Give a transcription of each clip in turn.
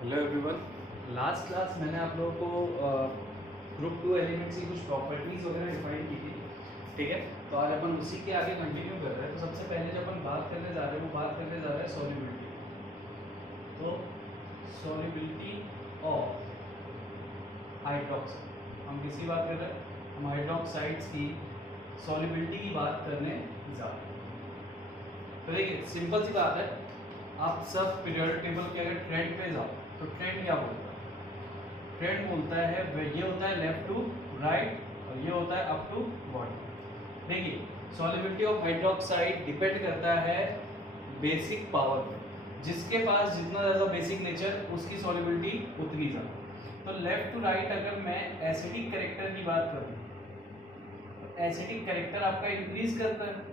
Hello everyone. Last class मैंने आप लोगों को ग्रुप टू एलिमेंट्स की कुछ प्रॉपर्टीज़ वगैरह डिफाइन की थी। ठीक है, तो आज अपन उसी के आगे कंटिन्यू कर रहे हैं। तो सबसे पहले जो अपन बात करने जा रहे हैं वो बात करने जा रहे हैं सॉल्युबिलिटी। तो सॉल्युबिलिटी ऑफ हाइड्रोक्साइड, हम किसकी बात कर रहे हैं? हम हाइड्रोक्साइड्स की सॉल्युबिलिटी की बात करने जा रहे हैं। तो देखिए सिंपल सी बात है, आप सब पीरियोडिक टेबल के अगर ट्रेंड पे जाओ तो ट्रेंड क्या बोलता है? ट्रेंड बोलता है ये होता है लेफ्ट टू राइट और ये होता है अप टू बॉटम। देखिए सॉल्युबिलिटी ऑफ हाइड्रोक्साइड डिपेंड करता है बेसिक पावर पे। जिसके पास जितना ज़्यादा बेसिक नेचर उसकी सॉल्युबिलिटी उतनी ज़्यादा। तो लेफ्ट टू राइट अगर मैं एसिडिक करेक्टर की बात करूँ तो एसिडिक करेक्टर आपका इंक्रीज करता है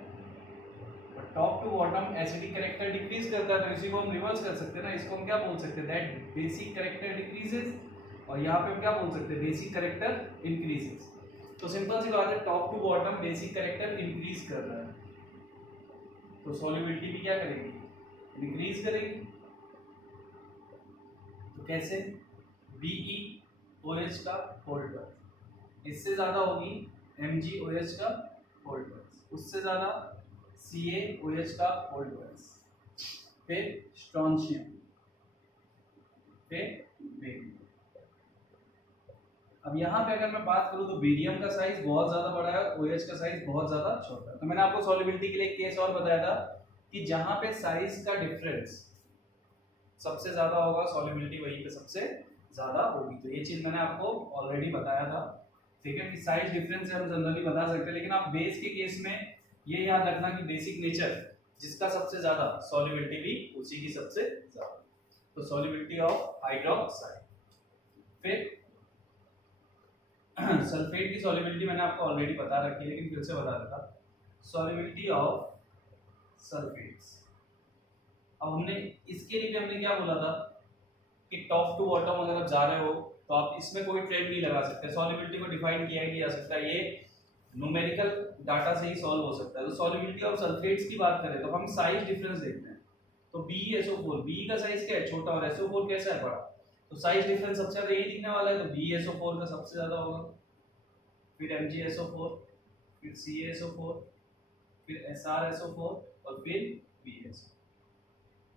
और top to bottom acidic character decrease करता है। तो इसी को हम रिवर्स कर सकते हैं ना, इसको हम क्या बोल सकते हैं? दैट बेसिक करेक्टर डिक्रीजेस और यहाँ पे हम क्या बोल सकते हैं? Basic character increases. तो सिंपल सी बात है, top to bottom basic character increase कर रहा है तो सॉल्युबिलिटी भी क्या करेगी? इंक्रीज करेगी। तो कैसे? बीई OH का होल ट्वाइस, इससे ज़्यादा होगी MgOH का होल ट्वाइस, उससे ज़्यादा CaOH का होल ट्वाइस, फिर स्ट्रॉन्शियम, फिर बेरियम। अब यहाँ पे अगर मैं बात करूँ तो बेरियम का साइज बहुत ज़्यादा बड़ा है, OH का साइज बहुत ज़्यादा छोटा है। तो मैंने आपको सॉल्युबिलिटी के लिए एक केस और बताया था कि जहाँ पे साइज का डिफरेंस सबसे ज़्यादा होगा सॉल्युबिलिटी वहीं पे सबसे ज़्यादा होगी। तो ये चीज़ मैंने आपको ऑलरेडी बताया था। ठीक है, कि साइज डिफरेंस हम जनरली बता सकते हैं, लेकिन आप बेस के केस में ये याद रखना कि बेसिक नेचर जिसका सबसे ज़्यादा सॉल्युबिलिटी भी उसी की सबसे ज़्यादा। तो सॉल्युबिलिटी ऑफ हाइड्रोक्साइड। फिर सल्फेट की सॉल्युबिलिटी मैंने आपको ऑलरेडी बता रखी है, लेकिन फिर से बता देता। Solubility of sulphates. अब हमने इसके लिए भी हमने क्या बोला था कि टॉप टू बॉटम अगर आप जा रहे हो तो आप इसमें कोई ट्रेंड नहीं लगा सकते। सॉल्युबिलिटी को डिफाइन किया ही जा सकता है, ये न्यूमेरिकल डाटा से ही सॉल्व हो सकता है। तो सॉल्युबिलिटी ऑफ सल्फेट्स की बात करें तो हम साइज डिफरेंस देखते हैं। तो BeSO4, बी का साइज क्या है? छोटा, और SO4 कैसा है? बड़ा। तो साइज डिफरेंस सबसे ज्यादा यही दिखने वाला है, तो BeSO4 का सबसे ज्यादा होगा, फिर MgSO4, फिर CaSO4, फिर SrSO4 और फिर BeSO।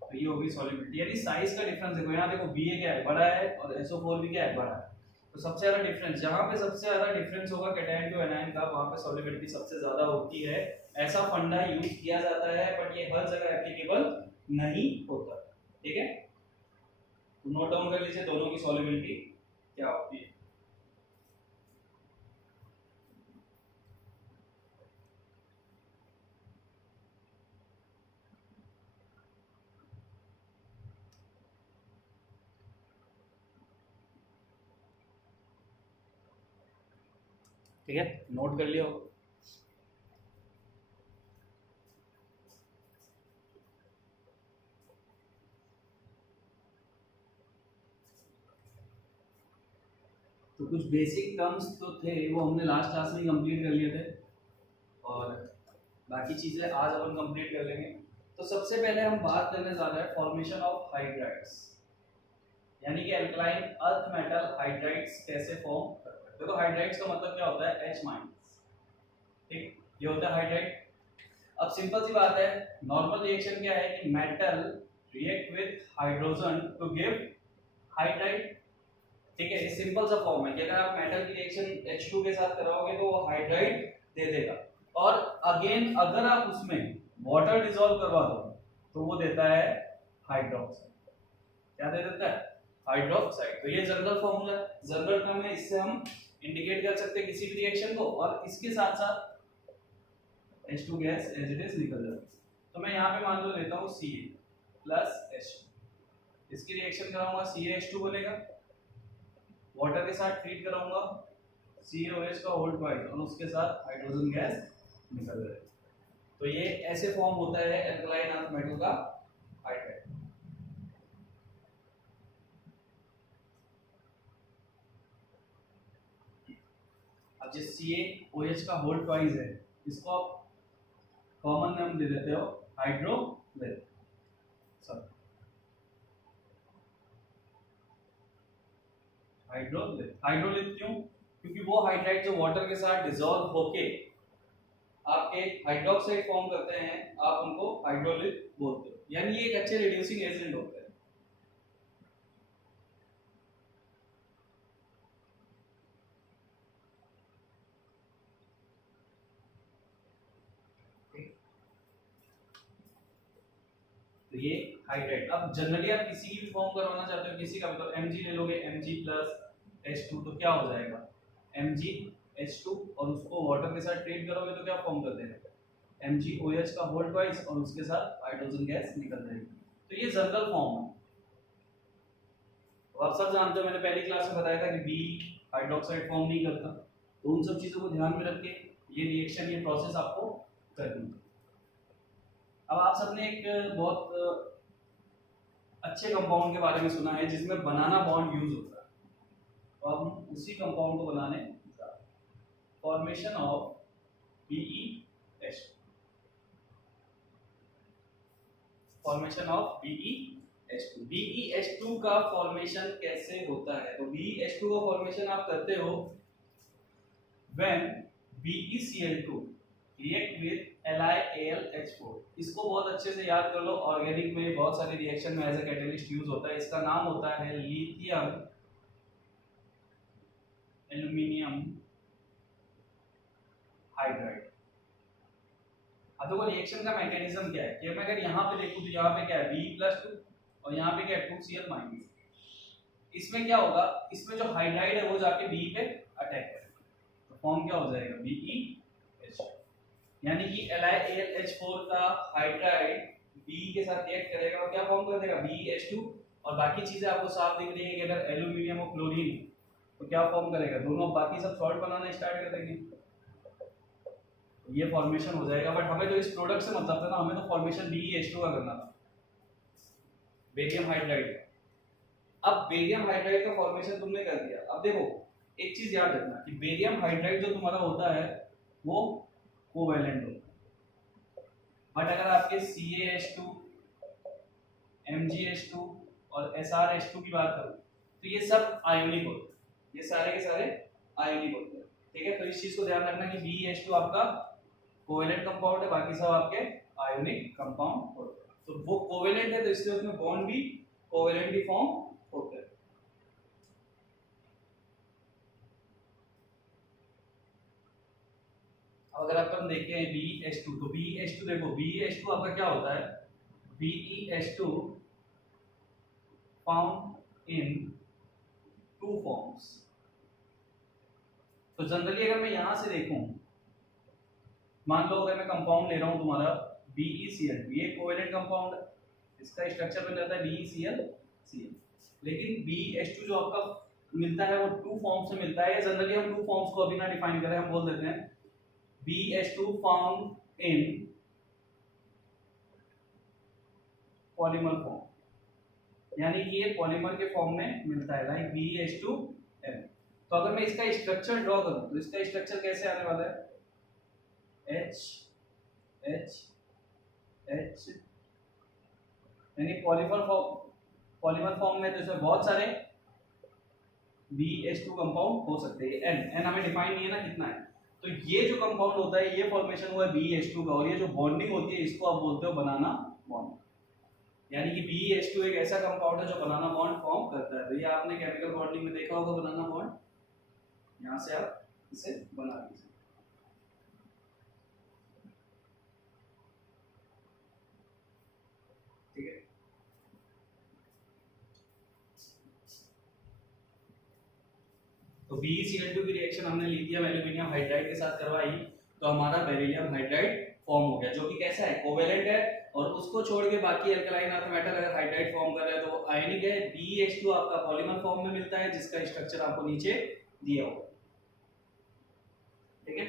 तो ये होगी सॉल्युबिलिटी, यानी साइज का डिफरेंस देखो। यहाँ देखो Ba क्या है? बड़ा है, और SO4 भी क्या है? बड़ा है। तो सबसे ज्यादा डिफरेंस, जहाँ पे सबसे ज्यादा डिफरेंस होगा कैटायन टू एनायन का, वहाँ पे सॉल्युबिलिटी सबसे ज्यादा होती है। ऐसा फंडा यूज किया जाता है, बट ये हर जगह एप्लीकेबल नहीं होता। ठीक है, तो नोट डाउन कर लीजिए दोनों की सॉल्युबिलिटी क्या होती है। ठीक है, नोट कर लिया होगा। तो कुछ बेसिक टर्म्स तो थे वो हमने लास्ट क्लास में कंप्लीट कर लिए थे, और बाकी चीजें आज अपन कंप्लीट कर लेंगे। तो सबसे पहले हम बात करने जा रहे हैं फॉर्मेशन ऑफ हाइड्राइड्स, यानी कि अल्कलाइन अर्थ मेटल हाइड्राइड्स कैसे फॉर्म करते हैं। देखो हाइड्राइड्स का मतलब क्या होता है? H-। ठीक, ये होता है हाइड्राइड। अब सिंपल सी बात है, नॉर्मल रिएक्शन क्या है कि metal react with hydrogen to give hydride. ठीक है, ये सिंपल सा फॉर्म है कि अगर आप मेटल की रिएक्शन H2 के साथ कराओगे तो वो हाइड्राइड दे देगा, और अगेन अगर आप उसमें वाटर डिसॉल्व करवा दो तो वो देता है हाइड्रोक्साइड। क्या दे देता है? हाइड्रोक्साइड। तो ये जनरल फॉर्मूला है, जनरल टर्म है, इससे हम इंडिकेट कर सकते हैं किसी भी रिएक्शन को, और इसके साथ साथ H2 gas as it is निकल जाती है। तो मैं यहाँ पे मान लो लेता हूँ Ca प्लस H2, इसकी रिएक्शन कराऊंगा CaH2 बनेगा, वाटर के साथ ट्रीट कराऊंगा CaOH का होल ट्वाइस, और उसके साथ हाइड्रोजन गैस निकल जाएगी। तो ये ऐसे फॉर्म होता है एल्कलाइन अर्थ मेटल का हाइड्राइड। अब जिस CaOH का होल ट्वाइस है, इसको आप कॉमन नाम दे देते हो हाइड्रोवेल। सब हाइड्रोलिथ। हाइड्रोलिथ क्यों? क्योंकि वो हाइड्राइड जो वाटर के साथ डिसॉल्व होके आपके हाइड्रोक्साइड फॉर्म करते हैं, आप उनको हाइड्रोलिथ बोलते हो, यानी ये एक अच्छे रिड्यूसिंग एजेंट होते हैं। तो ये हाइड्राइड। अब जनरली आप किसी की भी फॉर्म करवाना चाहते हो, किसी का भी, तो Mg ले लोगे, Mg प्लस H2, तो क्या हो जाएगा Mg H2, और उसको वाटर के साथ ट्रीट करोगे तो क्या फॉर्म कर देगा MgOH का होल ट्वाइस, और उसके साथ हाइड्रोजन गैस निकल जाएगी। तो ये जनरल फॉर्म है। तो आप सब जानते हो, मैंने पहली क्लास में बताया था कि बी हाइड्रोक्साइड फॉर्म नहीं करता, तो उन सब चीज़ों को ध्यान में रख के ये रिएक्शन, ये प्रोसेस आपको करनी है। अब आप सबने एक बहुत अच्छे कंपाउंड के बारे में सुना है जिसमें बनाना बॉन्ड यूज होता है, तो अब हम उसी कंपाउंड को बनाने जा रहे हैं। Formation of BeH2। Formation of BeH2। BeH2 का फॉर्मेशन कैसे होता है? तो BeH2 का फॉर्मेशन आप करते हो when BeCl2 react with LiAlH4। इसको बहुत अच्छे से याद कर लो, ऑर्गेनिक में बहुत सारे रिएक्शन में एज ए कैटलिस्ट यूज होता है। इसका नाम होता है लिथियम एल्यूमिनियम हाइड्राइड। अब देखो रिएक्शन का मैकेनिज्म क्या है कि मैं अगर यहाँ पे देखूं तो यहाँ पे क्या है B+2 और यहाँ पे क्या है 2Cl-। इसमें क्या होगा, इसमें जो हाइड्राइड है वो जाके B पे अटैक करेगा, तो फॉर्म क्या हो जाएगा BeH, यानी कि LiAlH4 का हाइड्राइड B के साथ रिएक्ट करेगा और क्या फॉर्म कर देगा BeH2, और बाकी चीजें आपको साफ दिख रही है कि अगर एल्यूमिनियम और क्लोरीन तो क्या फॉर्म करेगा, दोनों बाकी सब सॉल्ट बनाना स्टार्ट कर देंगे, ये फॉर्मेशन हो जाएगा। बट हमें तो इस प्रोडक्ट से मतलब था ना, हमें तो फॉर्मेशन BeH2 का करना था, बेरियम हाइड्राइड। अब बेरियम हाइड्राइड का फॉर्मेशन तुमने कर दिया। अब देखो एक चीज याद रखना कि बेरियम हाइड्राइड जो तुम्हारा होता है वो कोवैलेंट होता है, बट अगर आपके CaH2 MgH2 और SrH2 की बात करूं तो ये सब आयोनिक होते हैं, ये सारे के सारे आयोनिक होते हैं। ठीक है, तो इस चीज को ध्यान रखना कि BeH2 आपका कोवेलेंट कंपाउंड है, बाकी सब आपके आयोनिक कंपाउंड होते हैं। तो वो कोवेलेंट है तो इसलिए उसमें बॉन्ड भी कोवेलेंट ही फॉर्म होते हैं। अगर अपन देखें BeH2, तो BeH2 देखो, BeH2 आपका क्या होता है, BeH2 found in two forms. तो जनरली अगर मैं यहां से देखूं, मान लो अगर मैं कंपाउंड ले रहा हूं तुम्हारा BeCl, ये कोवेलेंट कंपाउंड है, इसका स्ट्रक्चर बन जाता है BeCl, लेकिन BeH2 जो आपका मिलता है वो टू फॉर्म से मिलता है। जनरली हम टू फॉर्म्स को अभी ना डिफाइन करें, हम बोल देते हैं BeH2 found in polymer form, यानी कि ये पॉलीमर के फॉर्म में मिलता है, लाइक BeH2M। तो अगर मैं इसका स्ट्रक्चर ड्रॉ करूं तो इसका स्ट्रक्चर कैसे आने वाला है, H H H, यानी पॉलीमर फॉर्म में तो इसमें बहुत सारे BH2 कंपाउंड हो सकते हैं। N हमें डिफाइन नहीं है ना कितना है, तो ये जो कंपाउंड होता है ये फॉर्मेशन हुआ है BH2 का, और ये जो बॉन्डिंग होती है इसको आप बोलते हो बनाना बॉन्ड, यानी कि BH2 एक ऐसा कंपाउंड है जो बनाना बॉन्ड फॉर्म करता है। तो ये आपने केमिकल बॉन्डिंग में देखा होगा बनाना बॉन्ड, यहाँ से आप इसे बना लीजिए। ठीक है, तो BeCl2 की रिएक्शन हमने लिथियम एल्यूमिनियम हाइड्राइड के साथ करवाई, तो हमारा बेरिलियम हाइड्राइड फॉर्म हो गया, जो कि कैसा है, कोवेलेंट है, और उसको छोड़ के बाकी अल्कलाइन अर्थ मेटल अगर हाइड्राइड फॉर्म कर रहा है तो आयनिक है। BeH2 आपका पॉलीमर फॉर्म में मिलता है जिसका स्ट्रक्चर आपको नीचे दिया होगा। ठीक है,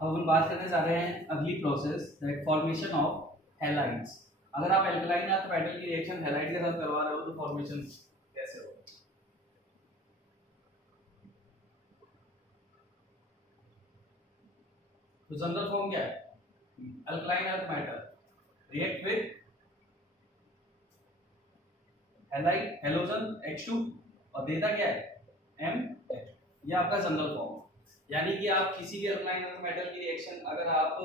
अब हम बात करने जा रहे हैं अगली process, that formation of halides. अगर आप अल्कलाइन अर्थ मेटल की रिएक्शन हैलाइड के साथ करवा रहे हो तो फॉर्मेशन कैसे होगा? तो जनरल फॉर्म क्या है, alkaline earth metal react with halide halogen H2 और देता क्या है M। ये आपका जनरल फॉर्म, यानी कि आप किसी भी अल्कलाइन अर्थ मेटल की रिएक्शन अगर आप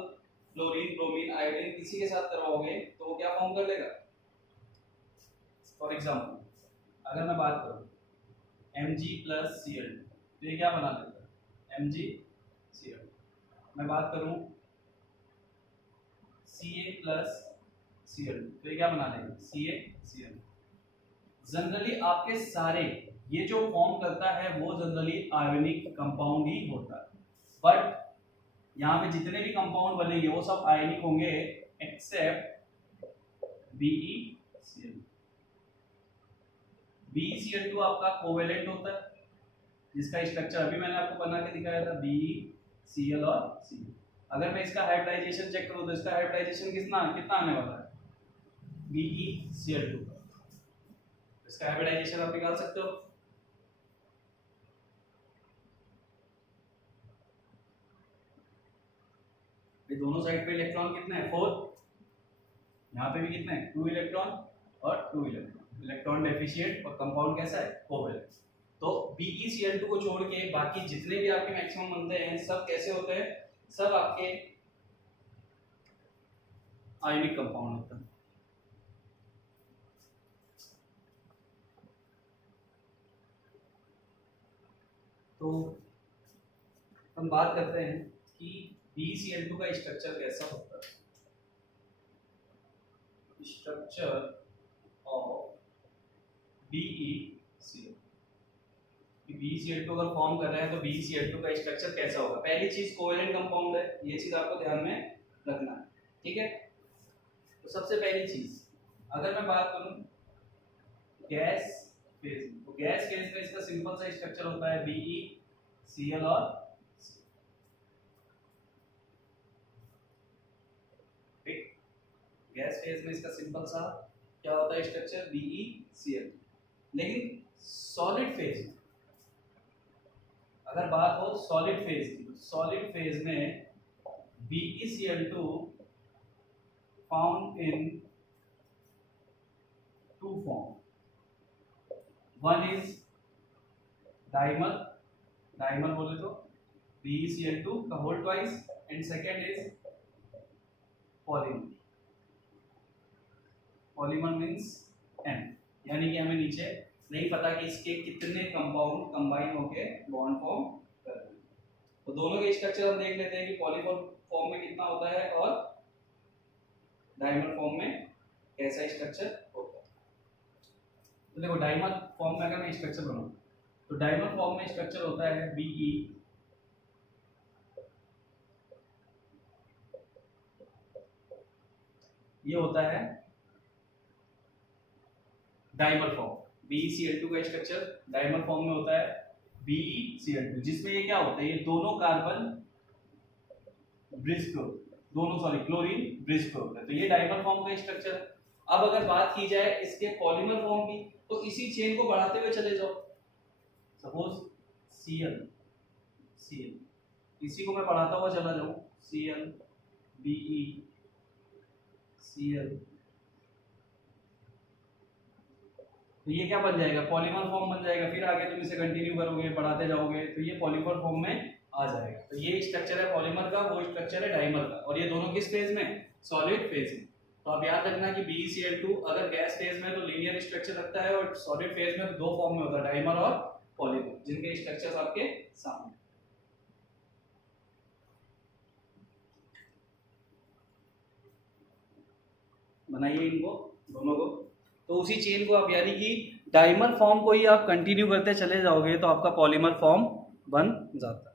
क्लोरीन ब्रोमीन आयोडीन किसी के साथ करवाओगे तो वो क्या फॉर्म कर लेगा। फॉर एग्जांपल अगर मैं बात करूं Mg+Cl2 तो ये क्या बना देगा MgCl। मैं बात करूं Ca+Cl2 तो ये क्या बना लेगा CaCl। जनरली आपके सारे ये जो फॉर्म करता है वो जनरली आयोनिक कंपाउंड ही होता है, बट यहाँ पे जितने भी कंपाउंड बनेंगे वो सब आयनिक होंगे एक्सेप्ट BeCl। BeCl2 आपका कोवेलेंट होता है, जिसका स्ट्रक्चर अभी मैंने आपको बना के दिखाया था BeCl और Cl। अगर मैं इसका हाइब्रिडाइजेशन चेक करूं तो इसका हाइब्रिडाइजेशन कितना कितना आने वाला है BeCl2। इसका हाइब्रिडाइजेशन आप निकाल सकते हो। ये दोनों साइड पे इलेक्ट्रॉन कितने हैं 4, यहाँ पे भी कितने हैं 2 इलेक्ट्रॉन और 2 इलेक्ट्रॉन। इलेक्ट्रॉन डेफिशिएंट और कंपाउंड कैसा है कोवेलेंट। तो BeCl2 को छोड़ के बाकी जितने भी आपके मैक्सिमम बनते हैं सब कैसे होते हैं, सब आपके आयनिक कंपाउंड होते हैं। तो हम बात करते हैं कि BeCl2 का स्ट्रक्चर कैसा होता है। स्ट्रक्चर ऑफ BeCl, BeCl2 अगर फॉर्म कर रहे हैं तो BeCl2 का स्ट्रक्चर कैसा होगा। पहली चीज कोवेलेंट कंपाउंड है, ये चीज आपको ध्यान में रखना है, ठीक है। तो सबसे पहली चीज अगर मैं बात करूं गैस फेज, तो गैस फेज में इसका सिंपल सा स्ट्रक्चर होता है BeCl और गैस फेज में इसका सिंपल सा क्या होता है स्ट्रक्चर BeCl। लेकिन सॉलिड फेज अगर बात हो सॉलिड फेज की, सॉलिड फेज में BeCl2 found in two form, one is dimer, dimer बोले तो BeCl2 का whole twice, and second is polymer. Polymer means N, यानी कि हमें नीचे नहीं पता कि इसके कितने कंपाउंड कंबाइन होके बॉन्ड फॉर्म कर रहे हैं। तो दोनों के स्ट्रक्चर हम देख लेते हैं कि पॉलीमर फॉर्म में कितना होता है और डाइमर फॉर्म में कैसा स्ट्रक्चर होता है। तो देखो डाइमर फॉर्म में अगर मैं स्ट्रक्चर बनाऊं तो डाइमर फॉर्म में स्ट्रक्चर होता है Be, ये होता है डाइमर फॉर्म। BeCl2 का स्ट्रक्चर डाइमर फॉर्म में होता है BeCl2, जिसमें ये क्या होता है, ये दोनों कार्बन ब्रिज पे होते हैं, दोनों सॉरी क्लोरीन ब्रिज पे होते हैं। तो ये डाइमर फॉर्म का स्ट्रक्चर है। अब अगर बात की जाए इसके पॉलीमर फॉर्म की, तो इसी चेन को बढ़ाते हुए चले जाओ। सपोज Cl, इसी को मैं बढ़ाता हुआ चला जाऊं Cl, BeCl, तो ये क्या बन जाएगा पॉलीमर फॉर्म बन जाएगा। फिर आगे तुम इसे कंटिन्यू करोगे बढ़ाते जाओगे तो ये पॉलीमर फॉर्म में आ जाएगा। तो ये स्ट्रक्चर है पॉलीमर का, वो स्ट्रक्चर है डाइमर का, और ये दोनों किस फेज में सॉलिड फेज में। तो आप याद रखना कि BeCl2 अगर गैस फेज में तो लीनियर स्ट्रक्चर रखता है और सॉलिड फेज में तो दो फॉर्म में होता है डाइमर और पॉलीमर, जिनके स्ट्रक्चर्स आपके सामने। बनाइए इनको दोनों को। तो उसी चेन को आप यानी कि डाइमर फॉर्म को ही आप कंटिन्यू करते चले जाओगे तो आपका पॉलीमर फॉर्म बन जाता है।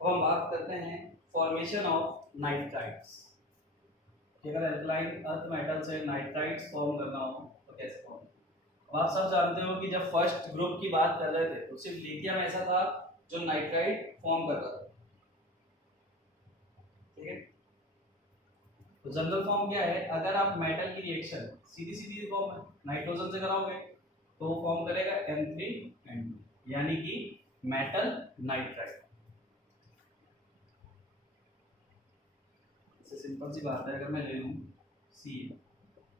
अब हम बात करते हैं फॉर्मेशन ऑफ नाइट्राइड्स। अगर अल्कलाइन अर्थ मेटल से नाइट्राइड्स फॉर्म करना हो तो कैसे फॉर्म। अब आप सब जानते हो कि जब फर्स्ट ग्रुप की बात कर रहे थे तो सिर्फ लिथियम ऐसा था जो नाइट्राइड फॉर्म कर रहा था, ठीक है। तो जनरल फॉर्म क्या है, अगर आप मेटल की रिएक्शन सीधी सीधी फॉर्म है नाइट्रोजन से कराओगे तो वो फॉर्म करेगा N3N2 यानी कि मेटल नाइट्राइड। इससे सिंपल सी बात है, अगर मैं ले लूं सी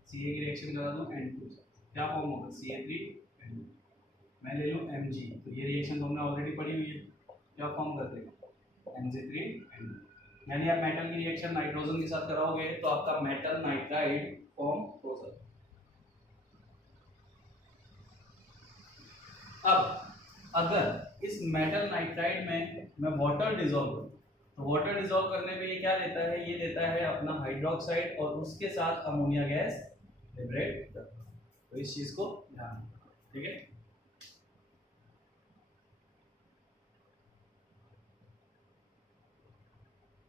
की रिएक्शन करा दूं N2 से क्या फॉर्म होगा Ca3N2। मैं ले लूं Mg, तो ये रिएक्शन तो हमने ऑलरेडी पढ़ी हुई है, क्या फॉर्म कर देगा Mg3N2। यानी आप मेटल की रिएक्शन नाइट्रोजन के साथ कराओगे तो आपका मेटल नाइट्राइड फॉर्म हो सकता है। अब अगर इस मेटल नाइट्राइड में मैं वाटर डिसॉल्व करूं तो वाटर डिसॉल्व करने पे ये क्या देता है, ये देता है अपना हाइड्रोक्साइड और उसके साथ अमोनिया गैस लिबरेट करता है। तो इस चीज को ध्यान रखना, ठीक है।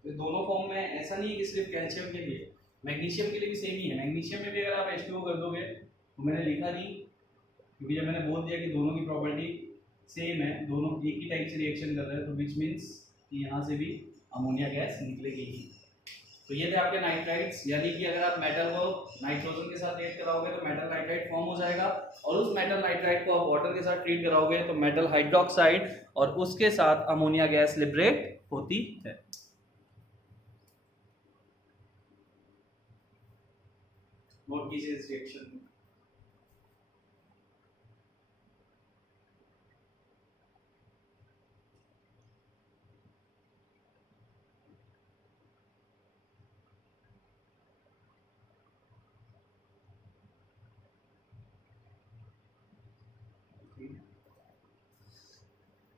तो दोनों फॉर्म में ऐसा नहीं है कि सिर्फ कैल्शियम के लिए, मैग्नीशियम के लिए भी सेम ही है। मैग्नीशियम में भी अगर आप H2O कर दोगे तो मैंने लिखा नहीं क्योंकि जब मैंने बोल दिया कि दोनों की प्रॉपर्टी सेम है, दोनों एक ही टाइप से रिएक्शन कर रहे हैं, तो विच मीन्स कि यहाँ से भी अमोनिया गैस निकलेगी ही। तो ये थे आपके नाइट्राइड्स, यानी कि अगर आप मेटल को नाइट्रोजन के साथ रिएक्ट कराओगे तो मेटल नाइट्राइड फॉर्म हो जाएगा और उस मेटल नाइट्राइड को आप वाटर के साथ ट्रीट कराओगे तो मेटल हाइड्रोक्साइड और उसके साथ अमोनिया गैस लिबरेट होती है। नोट कीजिए इस रिएक्शन में।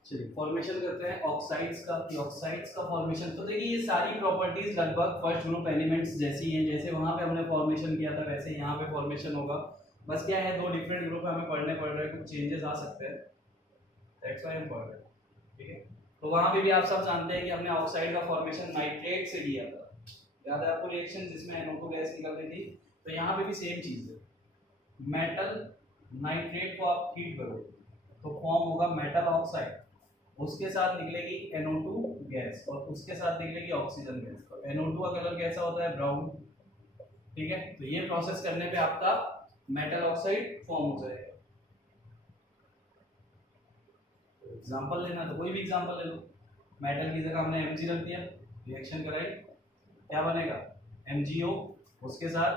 चलिए फॉर्मेशन करते हैं ऑक्साइड्स का। कि ऑक्साइड्स का फॉर्मेशन, तो देखिए ये सारी प्रॉपर्टीज लगभग फर्स्ट ग्रुप एलिमेंट्स जैसी हैं, जैसे वहां पे हमने फॉर्मेशन किया था वैसे यहाँ पे फॉर्मेशन होगा। बस क्या है, दो डिफरेंट ग्रुप हमें पढ़ने पड़ रहे हैं, कुछ चेंजेस आ सकते हैं, दैट्स व्हाई हम पढ़ रहे हैं, ठीक है। तो वहां पे भी आप सब जानते हैं कि हमने ऑक्साइड का फॉर्मेशन नाइट्रेट से किया था, याद है आपको रिएक्शन जिसमें NO2 गैस निकल रही थी। तो यहाँ पे भी सेम चीज है, मेटल नाइट्रेट को आप हीट करोगे तो फॉर्म होगा मेटल ऑक्साइड, उसके साथ निकलेगी NO2 गैस और उसके साथ निकलेगी ऑक्सीजन गैस। तो NO2 का कलर कैसा होता है, ब्राउन, ठीक है। तो ये प्रोसेस करने पे आपका मेटल ऑक्साइड फॉर्म हो जाएगा। एग्जांपल लेना तो कोई भी एग्जांपल ले लो, मेटल की जगह हमने Mg रख दिया, रिएक्शन कराई, क्या बनेगा MgO, उसके साथ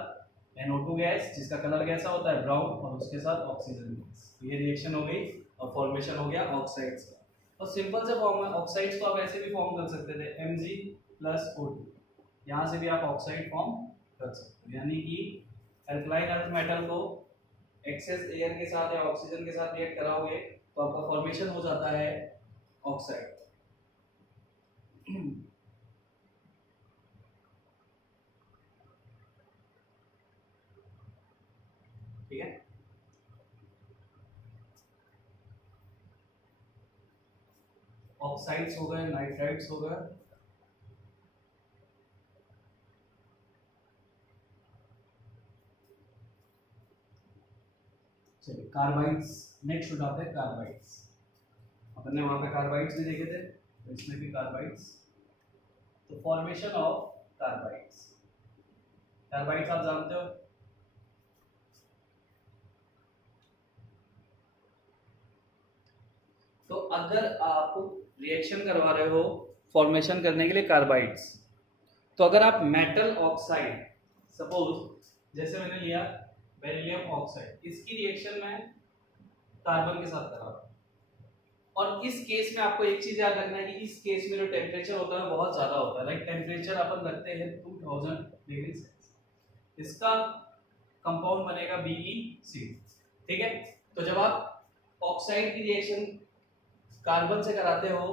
NO2 गैस जिसका कलर कैसा होता है, ब्राउन, और उसके साथ ऑक्सीजन गैस। तो ये रिएक्शन हो गई और फॉर्मेशन हो गया ऑक्साइड्स का। और सिंपल से फॉर्म है, ऑक्साइड्स को आप ऐसे भी फॉर्म कर सकते थे Mg+O2, यहाँ से भी आप ऑक्साइड फॉर्म कर सकते हो। यानी कि अल्कलाइन अर्थ मेटल को एक्सेस एयर के साथ या ऑक्सीजन के साथ रिएक्ट कराओगे तो आपका फॉर्मेशन हो जाता है ऑक्साइड। ठीक है, ऑक्साइड्स हो गए, नाइट्राइड्स हो गए, चलिए कार्बाइड्स नेक्स्ट उठाते हैं। कार्बाइड्स अपने वहां पे कार्बाइड्स भी देखे थे, तो इसमें भी कार्बाइड्स। तो फॉर्मेशन ऑफ कार्बाइड्स, कार्बाइड्स आप जानते हो, तो अगर आप रिएक्शन करवा रहे हो फॉर्मेशन करने के लिए कार्बाइड्स, तो अगर आप मेटल ऑक्साइड, सपोज जैसे मैंने लिया बेरिलियम ऑक्साइड, इसकी रिएक्शन में कार्बन के साथ करा, और इस केस में आपको एक चीज याद रखना है कि इस केस में जो टेम्परेचर होता है बहुत ज्यादा होता है, लाइक टेम्परेचर अपन रखते हैं 2000 डिग्री सेल्सियस, इसका कंपाउंड बनेगा BeC, ठीक है। तो जब आप ऑक्साइड की रिएक्शन कार्बन से कराते हो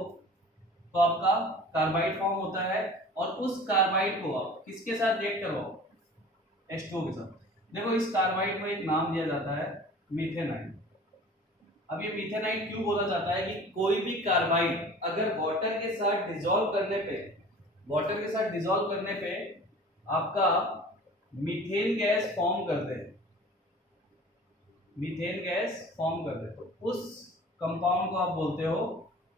तो आपका कार्बाइड फॉर्म होता है, और उस कार्बाइड को आप किसके साथ रिएक्ट करवाओ, H2O के साथ। देखो इस कार्बाइड को एक नाम दिया जाता है मीथेनाइड। अब ये मीथेनाइड क्यों बोला जाता है कि कोई भी कार्बाइड अगर वाटर के साथ डिसॉल्व करने पे आपका मीथेन गैस फॉर्म करते हैं, मीथेन गैस फॉर्म कर दे, तो उस कंपाउंड को आप बोलते हो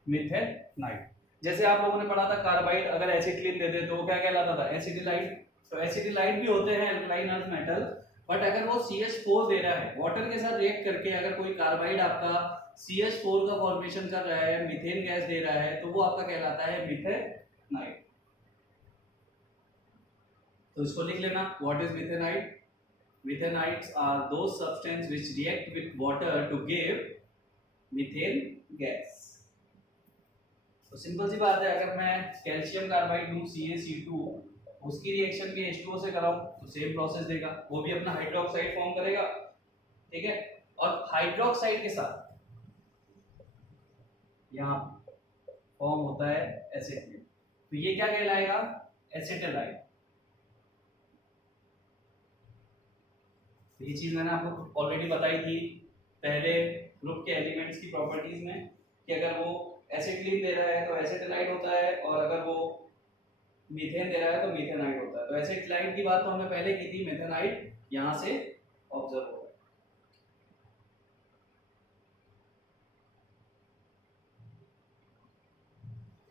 मिथेनाइट। जैसे आप लोगों ने पढ़ा था कार्बाइड अगर एसिटिलीन दे दे तो वो क्या कहलाता था, एसिटिलाइट। तो एसिटिलाइट भी होते हैं एल्कलाइन अर्थ मेटल, बट अगर वो CH4 दे रहा है वाटर के साथ रिएक्ट करके, अगर कोई कार्बाइड आपका CH4 का फॉर्मेशन कर रहा है, मीथेन गैस दे रहा है, तो वो आपका कहलाता है मिथेनाइट। तो इसको लिख लेना, what is methanite. Methanites are those substances which react with water to give methane gas। तो सिंपल सी बात है, अगर मैं कैल्शियम कार्बाइड लूं CaC2, उसकी रिएक्शन भी H2O से कराऊं तो सेम प्रोसेस देगा, वो भी अपना हाइड्रोक्साइड फॉर्म करेगा, ठीक है। और हाइड्रोक्साइड के साथ यहाँ फॉर्म होता है एसिटिलीन, तो ये क्या कहलाएगा, एसिटिलाइट। ये चीज मैंने आपको ऑलरेडी बताई थी पहले ग्रुप के एलिमेंट्स की प्रॉपर्टीज में, कि अगर वो एसिटिलीन दे रहा है तो एसिटिलाइट होता है, और अगर वो मीथेन दे रहा है तो मीथेनाइट होता है। तो एसिटिलाइट की बात तो हमने पहले की थी, मीथेनाइट यहां से ऑब्जर्व होगा।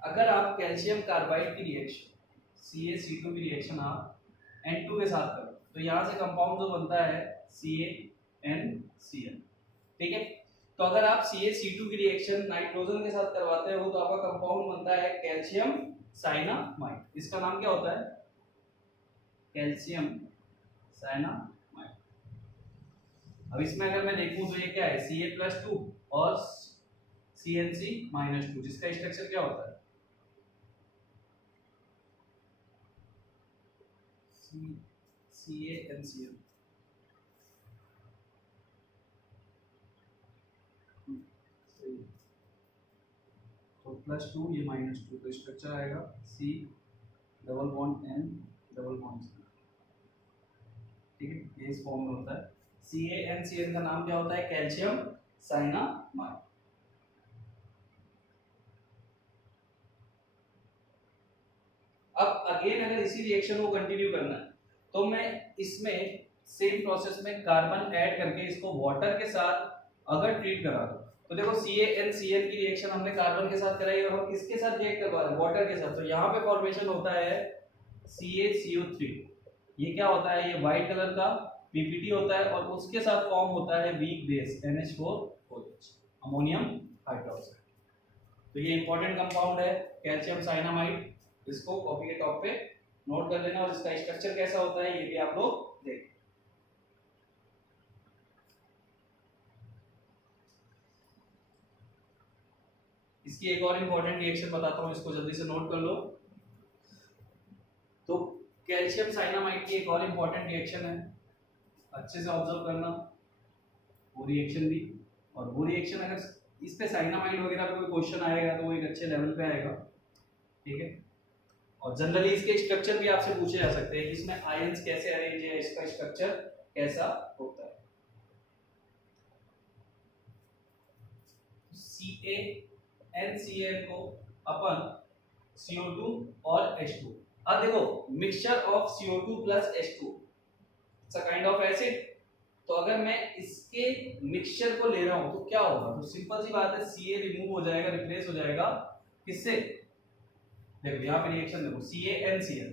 अगर आप कैल्शियम कार्बाइड की रिएक्शन CaC2 की रिएक्शन आप N2 के साथ करो, तो यहां से कंपाउंड जो बनता है CaNCl, ठीक है। तो अगर आप CaC2 की रिएक्शन नाइट्रोजन के साथ करवाते हो तो आपका कंपाउंड बनता है कैल्शियम साइनामाइड। इसका नाम क्या होता है, कैल्शियम साइनामाइड। अब इसमें अगर मैं देखूं तो ये क्या है, Ca+2 और CnC-2, जिसका स्ट्रक्चर क्या होता है, CaNCl। तो +2 ये -2, तो स्ट्रक्चर आएगा C double bond N double bond C, ठीक है। ये इस फॉर्म में होता है। CaNCl का नाम क्या होता है, कैल्शियम साइनामाइड। अब अगेन अगर इसी रिएक्शन को कंटिन्यू करना है तो मैं इसमें सेम प्रोसेस में कार्बन ऐड करके इसको वाटर के साथ अगर ट्रीट करा दूं, तो देखो CaNCl की रिएक्शन हमने कार्बन के साथ कराई और हम किसके साथ रिएक्ट करवा रहे हैं, वाटर के साथ। तो यहाँ पे फॉर्मेशन होता है CaCO3। ये क्या होता है, ये व्हाइट कलर का PPT होता है, और उसके साथ फॉर्म होता है weak base NH4OH, ammonium hydroxide. तो ये इंपॉर्टेंट कंपाउंड है कैल्शियम साइनामाइड, इसको कॉपी के टॉप पे नोट कर लेना, और इसका स्ट्रक्चर कैसा होता है ये भी आप लोग देखें। इसकी एक और इंपॉर्टेंट रिएक्शन बताता हूं, इसको जल्दी से नोट कर लो। तो कैल्शियम साइनामाइड की एक और इंपॉर्टेंट रिएक्शन है, अच्छे से ऑब्जर्व करना वो रिएक्शन भी। और वो रिएक्शन अगर इस पे साइनामाइड वगैरह पे कोई क्वेश्चन आएगा तो वो एक अच्छे लेवल पे आएगा, ठीक है। और जनरली इसके स्ट्रक्चर भी आपसे पूछे जा सकते हैं कि इसमें आयंस कैसे अरेंज है, इसका स्ट्रक्चर कैसा होता है। CaNCl को अपन CO2 और H2, अब देखो mixture of CO2 plus H2 it's a kind of acid. तो अगर मैं इसके मिक्सचर को ले रहा हूं तो क्या होगा, तो सिंपल सी बात है, Ca रिमूव हो जाएगा, रिप्लेस हो जाएगा किससे, देखो यहाँ पे रिएक्शन देखो, CaNCl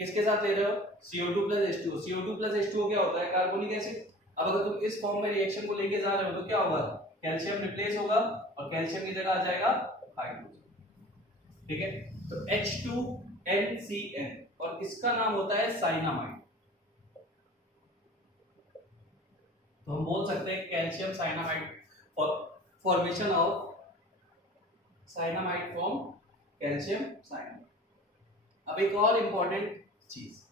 किसके साथ ले रहे हो, CO2 plus H2O। CO2 plus H2O क्या होता है, कार्बोनिक एसिड। अब अगर तुम इस फॉर्म में रिएक्शन को लेके जा रहे हो तो क्या होगा, कैल्शियम रिप्लेस होगा और कैल्शियम की जगह आ जाएगा हाइड्रोजन, ठीक है। तो H2NCN, और इसका नाम होता है साइनामाइड। तो हम बोल सकते हैं calcium cyanamide, formation of cyanamide from calcium cyanamide. अब एक और इंपॉर्टेंट चीज,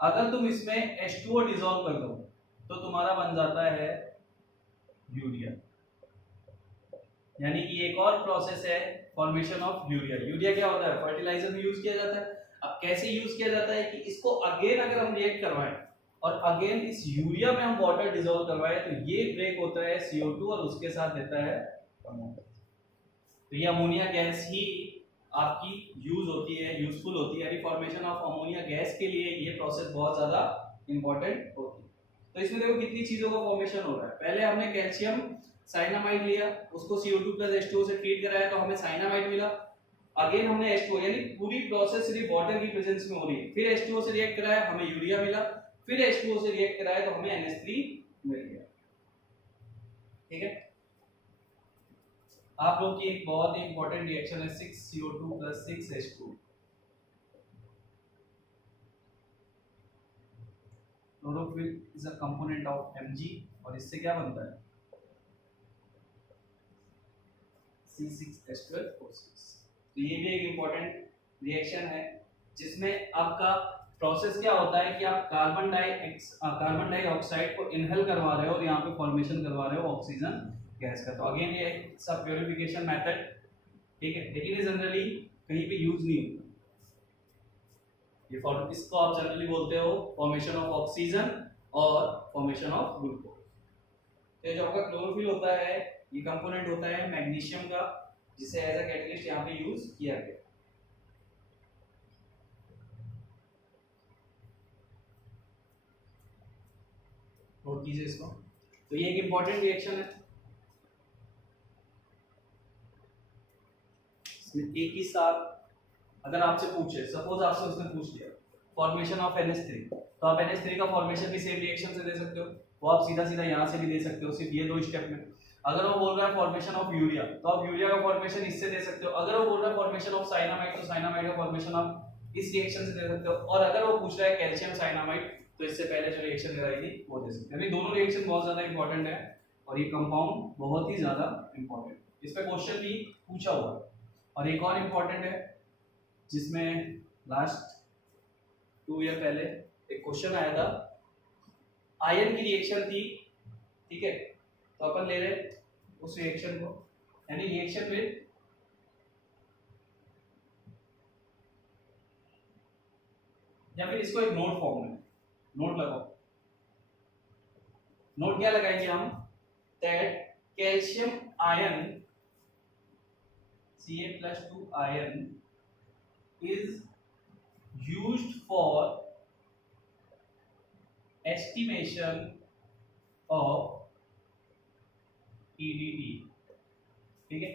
अगर तुम इसमें H2O डिसॉल्व कर दो तो तुम्हारा बन जाता है यूरिया, यानी कि एक और प्रोसेस है फॉर्मेशन ऑफ यूरिया। यूरिया क्या होता है, फर्टिलाइजर में यूज किया जाता है। अब कैसे यूज किया जाता है कि इसको अगेन अगर हम रिएक्ट करवाएं और अगेन इस यूरिया में हम वाटर डिसॉल्व करवाएं तो ये ब्रेक होता है CO2 और उसके साथ देता है अमोनिया। तो ये अमोनिया गैस ही आपकी यूज होती है, यूजफुल होती है, यानी फॉर्मेशन ऑफ अमोनिया गैस के लिए ये प्रोसेस बहुत ज्यादा इंपॉर्टेंट होती है। तो इसमें देखो कितनी चीजों का फॉर्मेशन हो रहा है। पहले हमने कैल्शियम साइनामाइड लिया, उसको CO2 प्लस H2O से ट्रीट कराया तो हमें साइनामाइड मिला। अगेन हमने H2O, यानी पूरी प्रोसेस सिर्फ वाटर की प्रेजेंस में हो रही है। फिर H2O से रिएक्ट कराया, हमें यूरिया मिला। फिर H2O से रिएक्ट कराया तो हमें NH3 मिल गया। ठीक है, आप लोग की एक बहुत ही इंपॉर्टेंट रिएक्शन है 6CO2 plus 6H2। Chlorophyll is a component of Mg और इससे क्या बनता है C6H12O6। तो ये भी एक इंपॉर्टेंट रिएक्शन है जिसमें आपका प्रोसेस क्या होता है कि आप कार्बन डाइऑक्साइड को इनहेल करवा रहे हो और यहाँ पे फॉर्मेशन करवा रहे हो ऑक्सीजन गैस का। तो अगेन ये सब प्योरिफिकेशन मेथड, ठीक है, लेकिन ये जनरली कहीं पे यूज नहीं होता। ये फॉर्म, इसको आप जनरली बोलते हो फॉर्मेशन ऑफ ऑक्सीजन और फॉर्मेशन ऑफ ग्लूकोज। तो जो आपका क्लोरोफिल होता है ये कंपोनेंट होता है मैग्नीशियम का, जिसे एज अ कैटलिस्ट यहाँ पे यूज किया गया। नोट कीजिए इसको। तो ये एक इंपॉर्टेंट रिएक्शन है। एक ही साथ अगर आपसे पूछे, सपोज आपसे उसने पूछ लिया फॉर्मेशन ऑफ NH3, तो आप NH3 का फॉर्मेशन भी सेम रिएक्शन से दे सकते हो, वो आप सीधा सीधा यहाँ से भी दे सकते हो, सिर्फ ये 2 स्टेप में। अगर वो बोल रहा है फॉर्मेशन ऑफ यूरिया, तो आप यूरिया का फॉर्मेशन इससे दे सकते हो। अगर वो बोल रहा है फॉर्मेशन ऑफ साइनामाइड, तो साइनामाइड का फॉर्मेशन आप इस रिएक्शन से दे सकते हो। और अगर वो पूछ रहा है कैल्शियम साइनामाइड, तो इससे पहले जो रिएक्शन कराई थी वो दे सकते हो। यानी दोनों रिएक्शन बहुत ज्यादा इंपॉर्टेंट है और ये कंपाउंड बहुत ही ज्यादा इंपॉर्टेंट, इस पे क्वेश्चन भी पूछा हुआ है। और एक और इम्पोर्टेंट है जिसमें लास्ट 2 ईयर पहले एक क्वेश्चन आया था, आयन की रिएक्शन थी, ठीक है, तो अपन ले रहे उस रिएक्शन को, यानी रिएक्शन विद या फिर इसको एक नोट फॉर्म में नोट लगाओ। नोट क्या लगाएंगे हम, that calcium ion Ca+2 ion is used for estimation of EDT। ठीक है,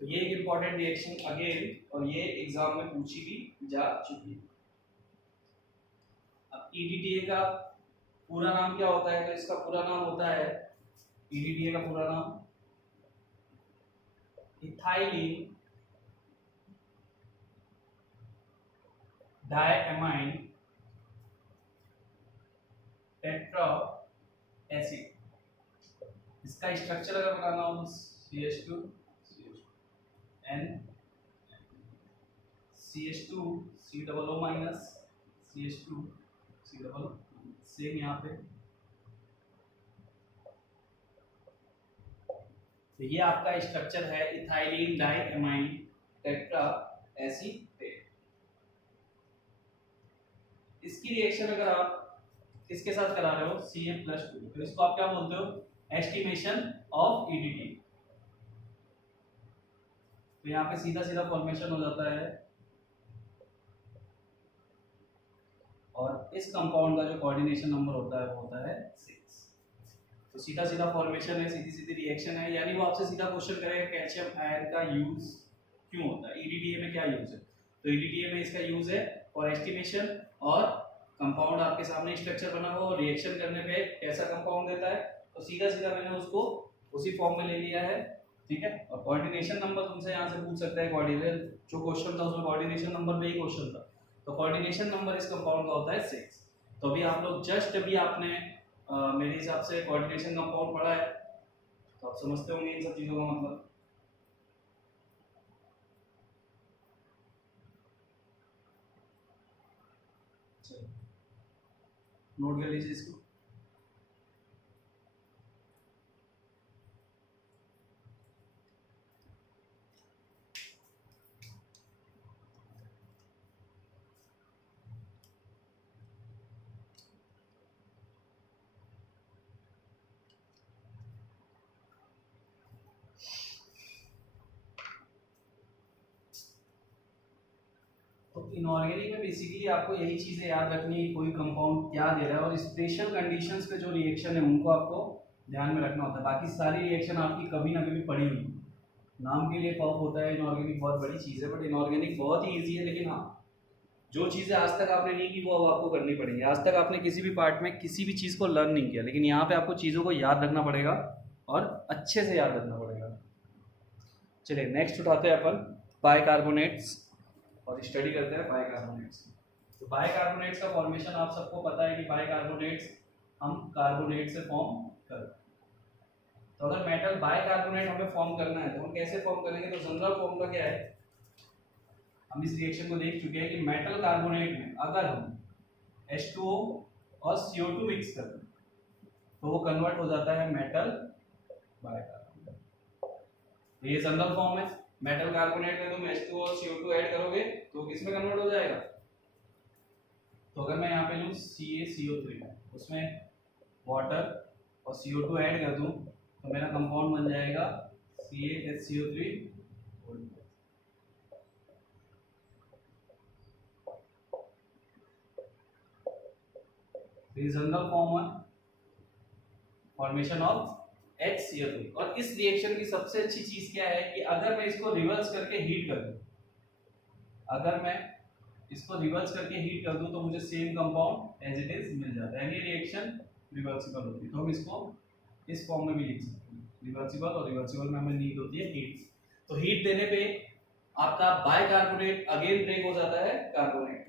तो ये एक इंपॉर्टेंट रिएक्शन अगेन, और ये एग्जाम में पूछी भी जा चुकी है। अब EDTA का पूरा नाम क्या होता है, तो इसका पूरा नाम होता है, EDTA का पूरा नाम इथाइलिन डायएमाइन टेट्रा एसिड। इसका स्ट्रक्चर अगर बताना हो, CH2 N CH2 COO- CH2 COO, same यहाँ पे। तो ये आपका स्ट्रक्चर है इथाइलिन डायएमाइन टेट्रा एसीटेट। इसकी रिएक्शन अगर आप किसके साथ करा रहे हो, Cm+2, तो इसको आप क्या बोलते हो, एस्टिमेशन ऑफ EDT। तो यहाँ पे सीधा सीधा फॉर्मेशन हो जाता है, और इस कंपाउंड का जो कोऑर्डिनेशन नंबर होता है वो होता है 6। तो सीधा सीधा फॉर्मेशन है, सीधी सीधी रिएक्शन है। यानी वो आपसे सीधा क्वेश्चन करेगा कैल्शियम आयन का यूज क्यों होता है, EDTA में क्या यूज है। तो EDTA में इसका यूज है फॉर एस्टिमेशन, और कंपाउंड आपके सामने स्ट्रक्चर बना हो और रिएक्शन करने पे कैसा कंपाउंड देता है, तो सीधा सीधा मैंने उसको उसी फॉर्म में ले लिया है। ठीक है, और कोऑर्डिनेशन नंबर तुमसे यहाँ से पूछ सकता है, कोऑर्डिनेशन जो क्वेश्चन था उसमें कोऑर्डिनेशन नंबर पे ही क्वेश्चन था, तो कोऑर्डिनेशन नंबर इस कंपाउंड का होता है 6। तो अभी आप लोग जस्ट अभी आपने मेरे हिसाब से कोऑर्डिनेशन कंपाउंड पढ़ा है, तो आप समझते होंगे इन सब चीजों का मतलब। नोट कर लीजिए इसको। तो इनऑर्गेनिक में बेसिकली आपको यही चीज़ें याद रखनी है, कोई कंपाउंड क्या दे रहा है और स्पेशल कंडीशंस पे जो रिएक्शन है उनको आपको ध्यान में रखना होता है। बाकी सारी रिएक्शन आपकी कभी ना कभी पड़ी हुई, नाम के लिए पॉप होता है, इनऑर्गेनिक बहुत बड़ी चीज़ है, बट इनऑर्गेनिक बहुत ही ईजी है। लेकिन हाँ, जो चीज़ें आज तक आपने नहीं की वो अब आपको करनी पड़ेगी। आज तक आपने किसी भी पार्ट में किसी भी चीज़ को लर्न नहीं किया, लेकिन यहाँ पे आपको चीज़ों को याद रखना पड़ेगा और अच्छे से याद रखना पड़ेगा। चलिए नेक्स्ट उठाते हैं अपन बाइकार्बोनेट्स और स्टडी करते हैं बाइकार्बोनेट्स। तो बाइकार्बोनेट्स का फॉर्मेशन आप सबको पता है कि बाइकार्बोनेट्स हम कार्बोनेट से फॉर्म करते हैं। तो अगर मेटल बाइकार्बोनेट हमें फॉर्म करना है तो हम कैसे फॉर्म करेंगे? तो जनरल फॉर्मूला क्या है? हम इस रिएक्शन को देख चुके हैं कि मेटल कार्बोनेट में अगर हम H2O और CO2 मिक्स कर दें तो वो कन्वर्ट हो जाता है मेटल बाइकार्बोनेट। तो ये जनरल फॉर्म है। मेटल कार्बोनेट में तुम H2O और CO2 ऐड करोगे तो किस में कन्वर्ट हो जाएगा? तो अगर मैं यहाँ पे लूँ CaCO3, उसमें वाटर और CO2 ऐड कर दूँ तो मेरा कंपाउंड बन जाएगा CaHCO3। जनरल फॉर्म है फॉर्मेशन ऑफ HCl3। और इस रिएक्शन की सबसे अच्छी चीज क्या है कि अगर मैं इसको रिवर्स करके हीट कर दूं, अगर मैं इसको रिवर्स करके हीट कर दूं तो मुझे same compound as it is मिल जाता है, यानी रिएक्शन रिवर्सिबल होती है। तो हम इसको इस फॉर्म में भी लिख सकते हैं, रिवर्सिबल, और रिवर्सिबल में हमें नीड होती है हीट। तो हीट देने पे आपका बाइकार्बोनेट अगेन ब्रेक हो जाता है कार्बोनेट।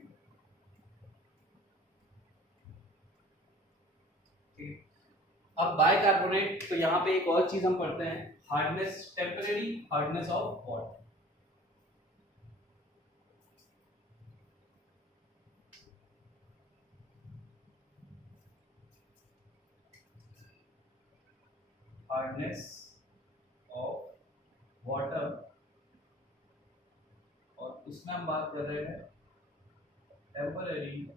अब बाइकार्बोनेट, तो यहाँ पे एक और चीज हम पढ़ते हैं, hardness, temporary hardness of water. Hardness of water, और उसमें हम बात कर रहे हैं टेम्परेरी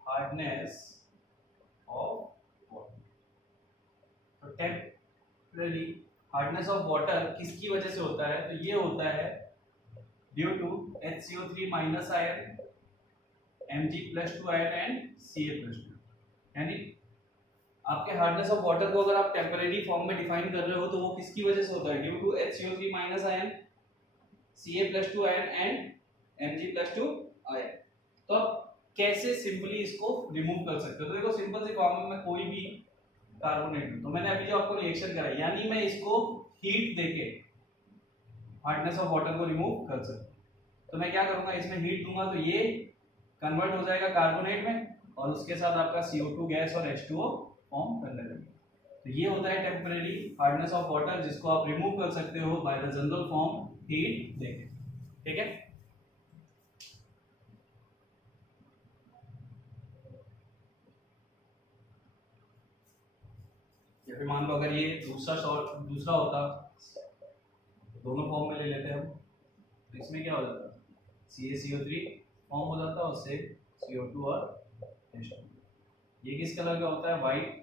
हार्डनेस ऑफ वाटर। तो टेम्परेरी हार्डनेस ऑफ वाटर किसकी वजह से होता है? तो ये होता है due to HCO3 minus ion, Mg+2 ion and Ca+2। यानी आपके हार्डनेस ऑफ वाटर को अगर आप टेम्परेरी फॉर्म में डिफाइन कर रहे हो तो वो किसकी वजह से होता है? Due to HCO3 minus ion, Ca+2 ion and Mg+2 ion. तो आप कैसे सिंपली इसको रिमूव कर सकते हो? तो देखो सिंपल सी फॉर्मूला में कोई भी कार्बोनेट, तो मैंने अभी जो आपको रिएक्शन कराई, यानी मैं इसको हीट देके हार्डनेस ऑफ वाटर को रिमूव कर सकता हूं। तो मैं क्या करूंगा, इसमें हीट दूंगा तो ये कन्वर्ट हो जाएगा कार्बोनेट में, और उसके साथ आपका CO2 गैस और H2O फॉर्म करने लगेगा। तो ये होता है टेम्परेरी हार्डनेस ऑफ वाटर, जिसको आप रिमूव कर सकते हो by the general form heat देके। ठीक है, या फिर मान लो अगर ये दूसरा होता, दोनों फॉर्म में ले लेते हैं हम, तो इसमें क्या हो जाता है? CaCO3 फॉर्म हो जाता है, उससे CO2 और H2। ये किस कलर का होता है? वाइट।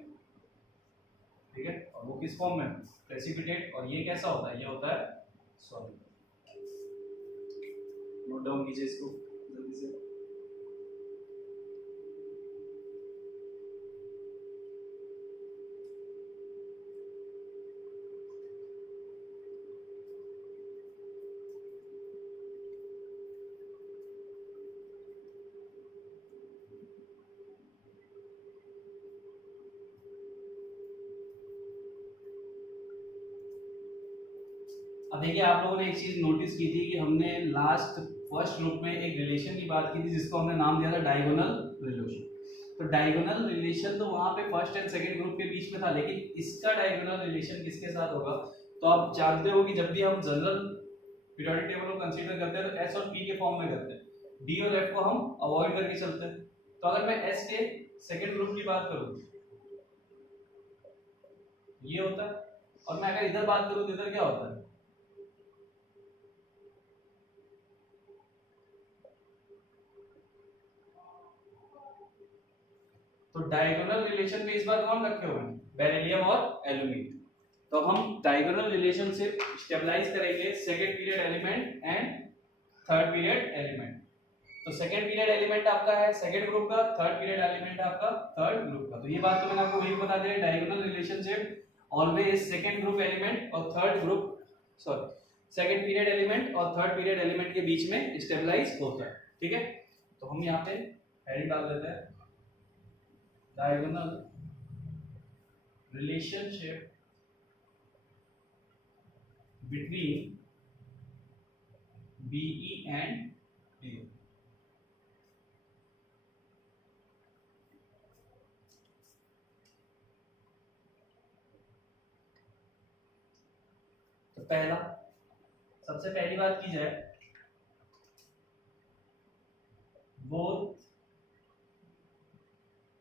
ठीक है, और वो किस फॉर्म में? प्रेसिपिटेट। और ये कैसा होता है? ये होता है सॉलिड। नोट डाउन कीजिए इसको जल्दी से। अब देखिए, आप लोगों ने एक चीज नोटिस की थी कि हमने लास्ट फर्स्ट ग्रुप में एक रिलेशन की बात की थी जिसको हमने नाम दिया था डायगोनल रिलेशन। तो डायगोनल रिलेशन तो वहां पे फर्स्ट एंड सेकंड ग्रुप के बीच में था, लेकिन इसका डायगोनल रिलेशन किसके साथ होगा? तो आप जानते हो कि जब भी हम जनरल पीरियोडिक टेबल को कंसीडर करते हैं तो S और P के फॉर्म में करते हैं, D और F को हम अवॉइड करके चलते हैं। तो अगर मैं S के सेकंड ग्रुप की बात करूं, ये होता है, और मैं अगर इधर बात करूं तो इधर क्या होता है? तो डायगोनल रिलेशन में इस बार कौन रखे हुए हैं? बेरिलियम और एल्यूमीनियम। तो हम डायगोनल रिलेशनशिप स्टेबलाइज करेंगे second period element and third period element. तो सेकंड पीरियड एलिमेंट आपका है सेकंड ग्रुप का, थर्ड पीरियड एलिमेंट आपका थर्ड ग्रुप का। तो ये बात तो मैंने आपको वही बता दी है, diagonal relationship always second group element और third group second period element और थर्ड पीरियड एलिमेंट के बीच में स्टेबलाइज होता है। ठीक है, तो हम यहाँ पे हेडिंग डाल देते हैं diagonal relationship between BE and AL। तो पहला, सबसे पहली बात की जाए, both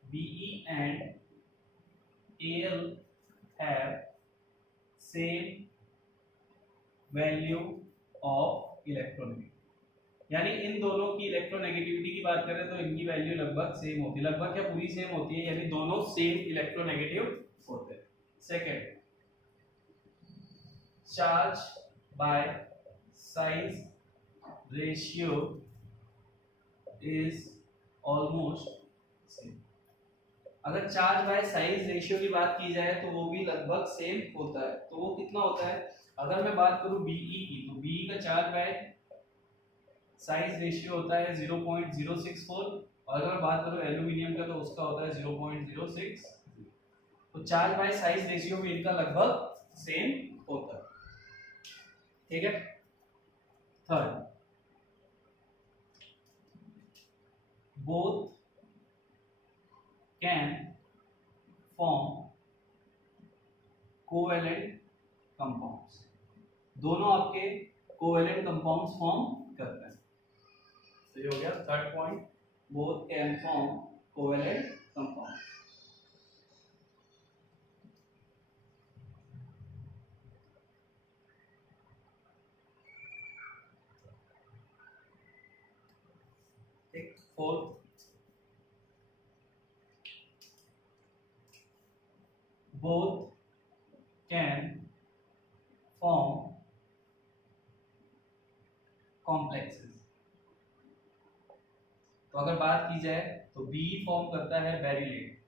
BE and AL have same value of electronegativity। यानी इन दोनों की इलेक्ट्रोनेगेटिविटी की बात करें तो इनकी वैल्यू लगभग सेम होती है, लगभग क्या पूरी सेम होती है, यानी दोनों सेम इलेक्ट्रोनेगेटिव होते हैं। Second, charge by size ratio is almost same. अगर चार्ज बाय साइज रेशियो की बात की जाए तो वो भी लगभग सेम होता है। तो वो कितना होता है, अगर मैं बात करूं BE की, तो BE का चार्ज बाय साइज रेशियो होता है 0.064, और अगर मैं बात करूं एल्यूमिनियम का तो उसका होता है 0.06। तो चार्ज बाय साइज रेशियो भी इनका लगभग सेम होता है। ठीक है, third, both can form covalent compounds. दोनों आपके कोवेलेंट कंपाउंड्स फॉर्म करते हैं। तो ये हो गया third point, both can form covalent compounds. Fourth, both can form complexes। तो अगर बात की जाए तो B फॉर्म करता है बेरिलेट,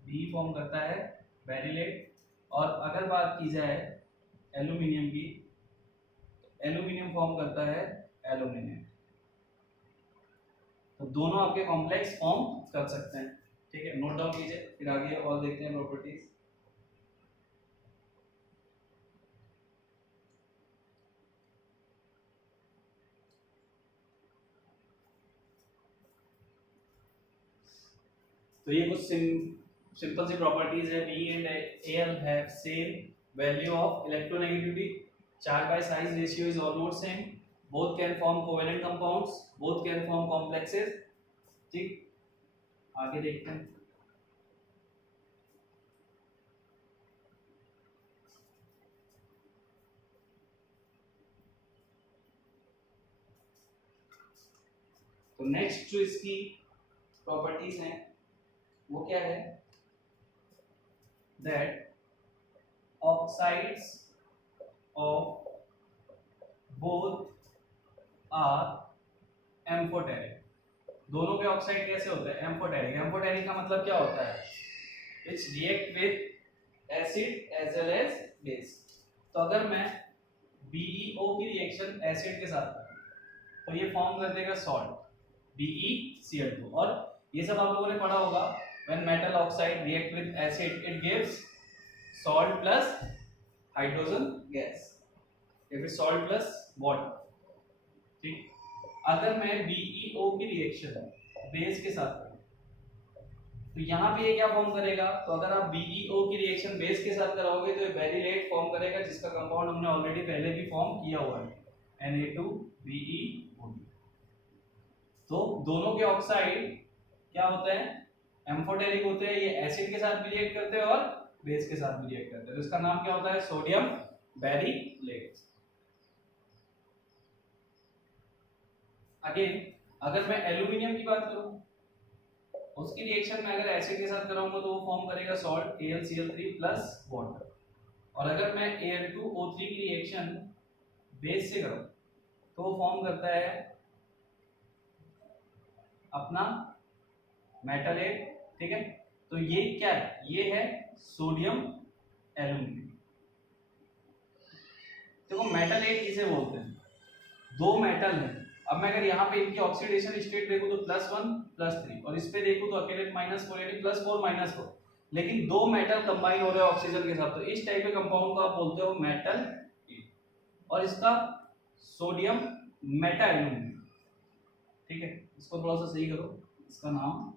B फॉर्म करता है बेरिलेट, और अगर बात की जाए एल्यूमिनियम की, तो एल्यूमिनियम फॉर्म करता है एल्यूमिनियम। तो दोनों आपके कॉम्प्लेक्स फॉर्म कर सकते हैं। ठीक है, नोट डाउन कीजिए, फिर आगे और देखते हैं प्रॉपर्टीज। तो ये कुछ सिंपल सी प्रॉपर्टीज है। B and AL have same value of electronegativity, charge by size ratio is almost same, both can form covalent compounds, both can form complexes। ठीक, आगे देखते हैं। तो नेक्स्ट जो इसकी प्रॉपर्टीज हैं वो क्या है, that oxides of both are amphoteric. दोनों के ऑक्साइड कैसे होते हैं, एम्फोटेरिक। एम्फोटेरिक का मतलब क्या होता है, it's react with acid as well as base. तो अगर मैं BeO की रिएक्शन एसिड के साथ करूं तो ये फॉर्म कर देगा सॉल्ट BeCl2। और ये सब आप लोगों ने पढ़ा होगा, when metal oxide react with acid it gives salt plus hydrogen gas, या फिर सॉल्ट प्लस वाटर। ठीक, अगर मैं BeO की रिएक्शन बेस के साथ करूं तो यहाँ पे ये क्या फॉर्म करेगा, तो अगर आप BeO की रिएक्शन बेस के साथ कराओगे तो ये बेरिलेट फॉर्म करेगा, जिसका कंपाउंड हमने ऑलरेडी पहले भी फॉर्म किया हुआ है, Na2BeOD। तो दोनों के ऑक्साइड क्या होते हैं, एम्फोटेरिक होते हैं। ये एसिड के साथ भी रिएक्ट करते हैं और बेस के साथ भी रिएक्ट करते हैं। तो इसका नाम क्या होता है, सोडियम बेरिलेट। अगेन अगर मैं एल्यूमिनियम की बात करूं, उसकी रिएक्शन में अगर एसिड के साथ कराऊंगा तो वो फॉर्म करेगा सॉल्ट AlCl3 प्लस वाटर। और अगर मैं Al2O3 की रिएक्शन बेस से करो तो वो फॉर्म करता है अपना मेटलेट, ठीक है। तो ये क्या है, ये है सोडियम एल्यूमिनेट। देखो मेटलेट किसे बोलते हैं, दो मेटल है। अब मैं अगर यहाँ पे इनकी ऑक्सीडेशन स्टेट देखूं तो +1 +3, और इस पे देखूं तो अकेले -4 यानी +4 -4, लेकिन दो मेटल कंबाइन हो रहे हैं ऑक्सीजन के साथ, तो इस टाइप के कंपाउंड को आप बोलते हो मेटल। और इसका सोडियम मेटा एल्यूमिनेट, ठीक है। इसको थोड़ा सा सही करो इसका नाम।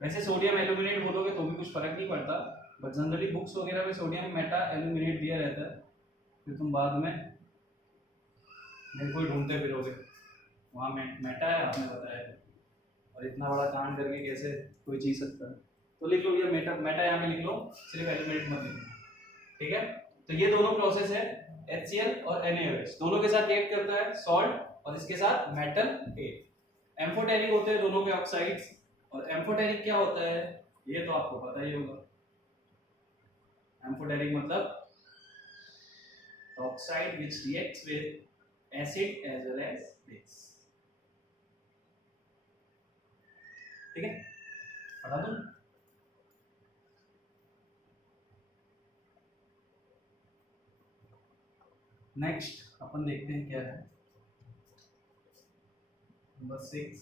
वैसे सोडियम एल्यूमिनेट बोलोगे तो भी कुछ फर्क नहीं पड़ता, बट जनरली बुक्स वगैरह में सोडियम मेटा एल्यूमिनेट दिया रहता है, फिर तुम बाद में मेरे को ही ढूंढते फिरोगे वहाँ मेटा है आपने बताया, और इतना बड़ा कांड करके कैसे कोई जी सकता है। तो लिख लो ये मेटा, मेटा यहाँ पे लिख लो, सिर्फ एल्यूमिनेट मत लिखो, ठीक है। तो ये दोनों प्रोसेस है HCl और NaOH, दोनों के साथ रिएक्ट करता है सॉल्ट और इसके साथ मेटल A। एम्फोटेरिक होते हैं दोनों के ऑक्साइड्स, और एम्फोटेरिक क्या होता है ये तो आपको पता ही होगा। एम्फोटेरिक मतलब oxide which reacts with acid as well as base, ठीक है। पढ़ा दूं? नेक्स्ट अपन देखते हैं क्या है नंबर 6।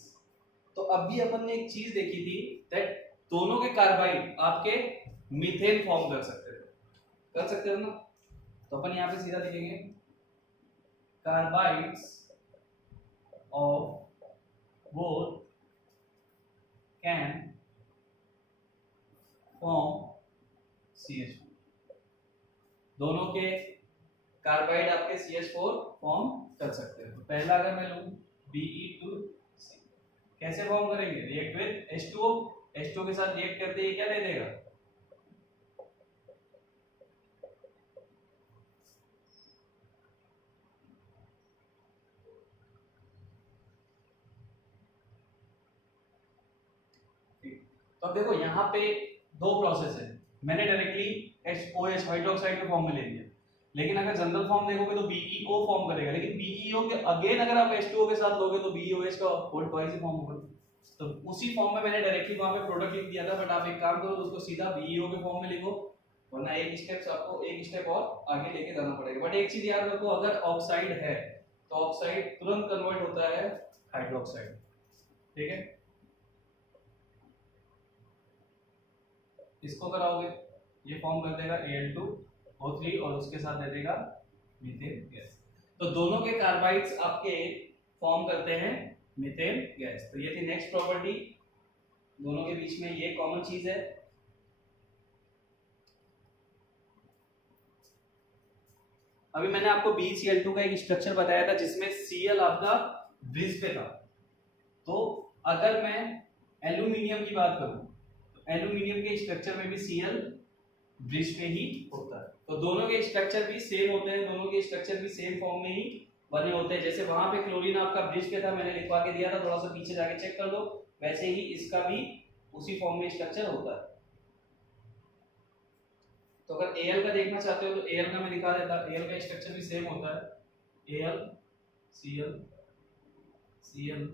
तो अभी अपन ने एक चीज देखी थी दैट दोनों के कार्बाइड आपके मीथेन फॉर्म कर सकते हो ना। तो अपन यहाँ पे सीधा लिखेंगे carbides of both can form CH4। दोनों के कार्बाइड आपके CH4 फॉर्म कर सकते हैं। तो पहला अगर मैं लूं Be2C, कैसे फॉर्म करेंगे, रिएक्ट विद H2O, H2O के साथ रिएक्ट करते ही क्या दे देगा, तो अब देखो यहाँ पे दो प्रोसेस है, मैंने डायरेक्टली HOH हाइड्रोक्साइड के फॉर्म में ले लिया, लेकिन अगर जनरल फॉर्म देखोगे तो BeO फॉर्म करेगा, लेकिन BeO के अगेन अगर आप H2O के साथ लोगे तो BeOH का होल ट्वाइस ही फॉर्म होगा। तो उसी फॉर्म में मैंने डायरेक्टली वहां पे प्रोडक्ट लिख दिया था, बट आप एक काम करो उसको सीधा BeO के फॉर्म में लिखो, वरना एक स्टेप और आगे लेके जाना पड़ेगा। बट एक चीज याद रखो, अगर ऑक्साइड है तो ऑक्साइड तुरंत कन्वर्ट होता है हाइड्रोक्साइड, ठीक है। इसको कराओगे ये फॉर्म कर देगा Al2O3 और उसके साथ दे देगा मीथेन गैस। तो दोनों के कार्बाइड्स आपके फॉर्म करते हैं मीथेन गैस। तो ये थी नेक्स्ट प्रॉपर्टी, दोनों के बीच में ये कॉमन चीज है। अभी मैंने आपको BeCl2 का एक स्ट्रक्चर बताया था जिसमें Cl आपका ब्रिज पे था। तो अगर मैं एल्यूमिनियम की बात करूं तो एल्यूमिनियम के स्ट्रक्चर में भी Cl ब्रिज पे ही होता है। तो दोनों के स्ट्रक्चर भी सेम होते हैं, दोनों के स्ट्रक्चर भी सेम फॉर्म में ही बने होते हैं। जैसे वहां पे क्लोरीन आपका ब्रिज पे था, मैंने लिखवा के दिया था, थोड़ा सा पीछे जाके चेक कर लो, वैसे ही इसका भी उसी फॉर्म में स्ट्रक्चर होता है। तो अगर Al का देखना चाहते हो तो Al का मैं दिखा देता, Al का स्ट्रक्चर भी सेम होता है, Al Cl Cl,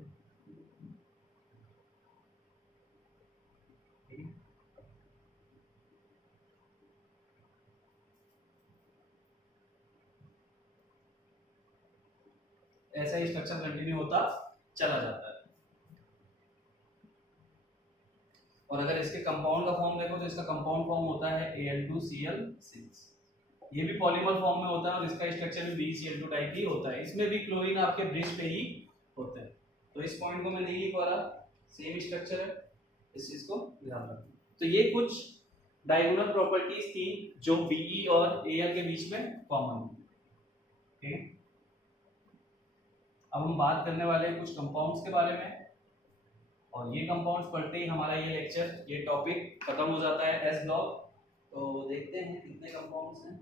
ऐसा ही स्ट्रक्चर कंटिन्यू होता चला जाता है। और अगर इसके कंपाउंड का फॉर्म देखो तो इसका कंपाउंड फॉर्म होता है Al2Cl6, ये भी पॉलीमर फॉर्म में होता है और इसका स्ट्रक्चर भी BeCl2 टाइप ही होता है। इसमें भी क्लोरीन आपके ब्रिज पे ही होते हैं। तो इस पॉइंट को मैं नहीं लिख पा रहा, सेम स्ट्रक्चर है, इस चीज को ध्यान रखना। तो ये कुछ डायगोनल प्रॉपर्टीज थी जो Be और Al के बीच में कॉमन है, ठीक है। अब हम बात करने वाले हैं कुछ कंपाउंड्स के बारे में, और ये कंपाउंड्स पढ़ते ही हमारा ये लेक्चर, ये टॉपिक खत्म हो जाता है एस ब्लॉक। तो देखते हैं कितने कंपाउंड्स हैं।